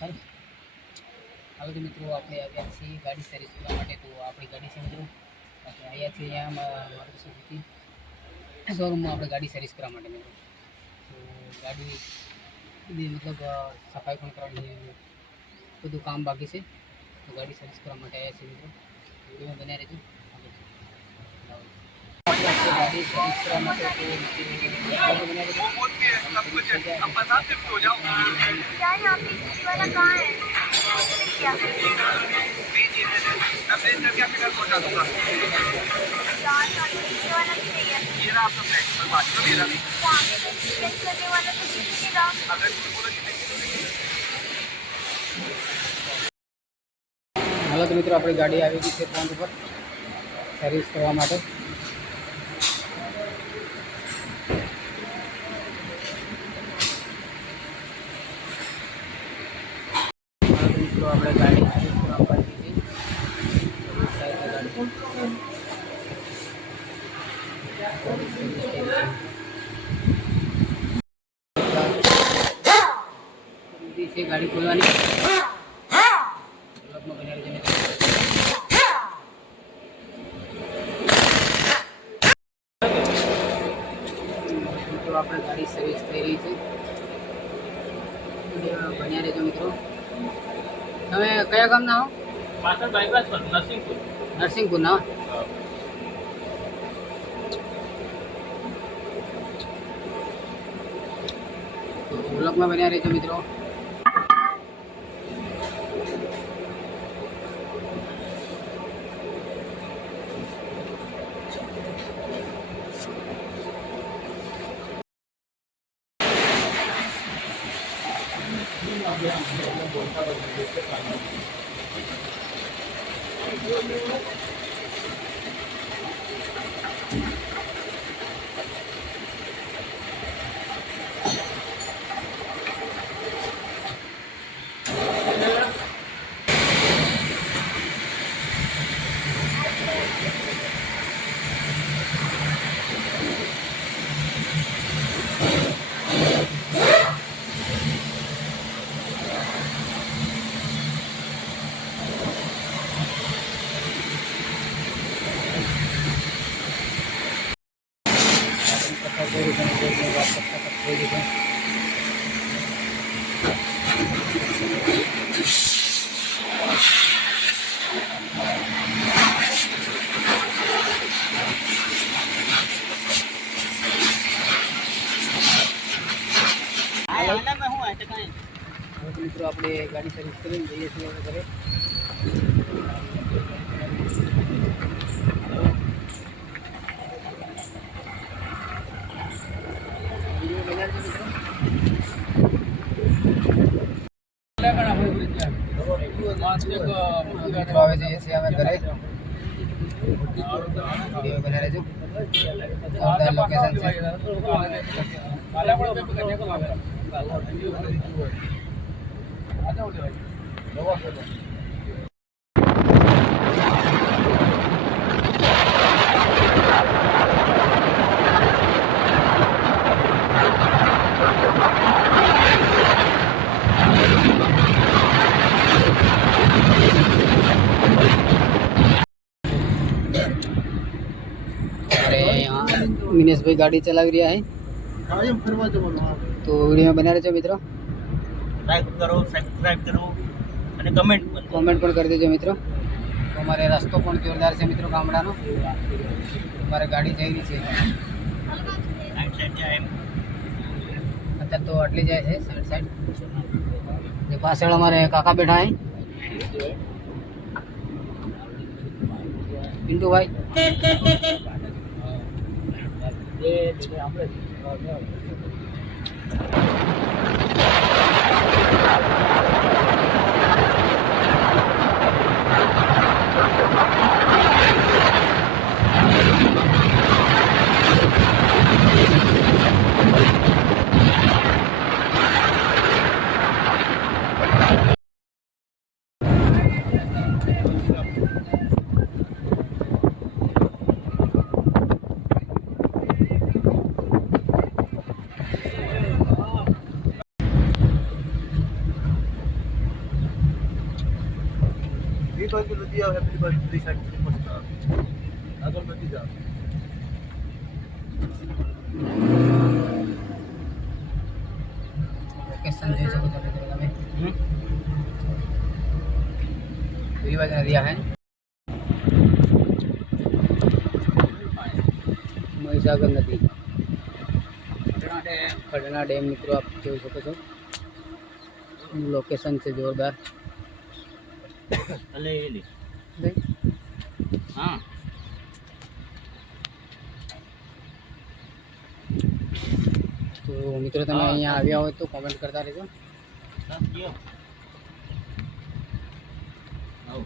હવે તો મિત્રો આપણે આવ્યા છીએ ગાડી સર્વિસ કરવા માટે. તો આપણી ગાડી છે મિત્રો, આપણે આવ્યા છીએ અહીંયા મારુતિ સુઝુકી શોરૂમમાં આપણે ગાડી સર્વિસ કરવા માટે મિત્રો. તો ગાડી બધી મતલબ સફાઈ પણ કરવાની, બધું કામ બાકી છે. તો ગાડી સર્વિસ કરવા માટે આવ્યા છીએ મિત્રો. વિડીયો બન્યા રહેજો. गाड़ी सर्विस कराना तो अब बता सकते हो जाओ क्या यहाँ पे इसी वाला कहाँ है क्या मैं भेज करके आपके घर पहुँचा दूँगा यार इसी वाला भी चाहिए ये रहा आपका फ्लैट पर बात करो मेरा भी चेक करने वाला तो कुछ नहीं रहा अगर बोलो હાલો તો મિત્રો આપણી ગાડી આવી ગઈ છે પોઈન્ટ ઉપર સર્વિસ કરવા માટે. મિત્રો આપણે ગાડી સર્વિસ કરવા પાછી હતી. ગાડી ખોલવાની આપણે ગાડી સર્વિસ થઈ રહી છે. બન્યા રહેજો મિત્રો. તમે કયા ગામના હો? પાછળ બાયપાસ પર નરસિંહપુર. નરસિંહપુરના. તો વ્લોગમાં બન્યા રહેજો મિત્રો. મિત્રો આપણે ગાડી સર્વિસ કરીને જઈએ છીએ ઘરે. આવે જઈએ છીએ અમે ઘરે. વિડીયો બના રહેજો. લોકેશન છે. મિનેશભાઈ ગાડી ચલાવી રહ્યા છે. તો વિડીયો બના રહેજો મિત્રો. લાઈક કરો, સબસ્ક્રાઇબ કરો અને કમેન્ટ પણ કરી દેજો મિત્રો. તો અમારે રસ્તો પણ જોરદાર છે મિત્રો ગામડાનો. અમારે ગાડી જઈ રહી છે અત્યારે તો આટલી જાય છે સાઈડ. જે પાછળ અમારે કાકા બેઠા છે પિન્ટુભાઈ. એ બાજુ નદી આવે પેલી બાજુ પેલી સાઈડ મસ્ત આવે આગળ નદી જ આવે લોકેશન જોઈ શકો છો મિત્રો તમે પેલી બાજુ નદી આવે મહીસાગર નદી ખડના ડેમ મિત્રો આપ જોઈ શકો છો લોકેશન છે જોરદાર અલે એલી હા તો મિત્રો તમે અહીંયા આવ્યા હોય તો કોમેન્ટ કરતા રહેજો આવ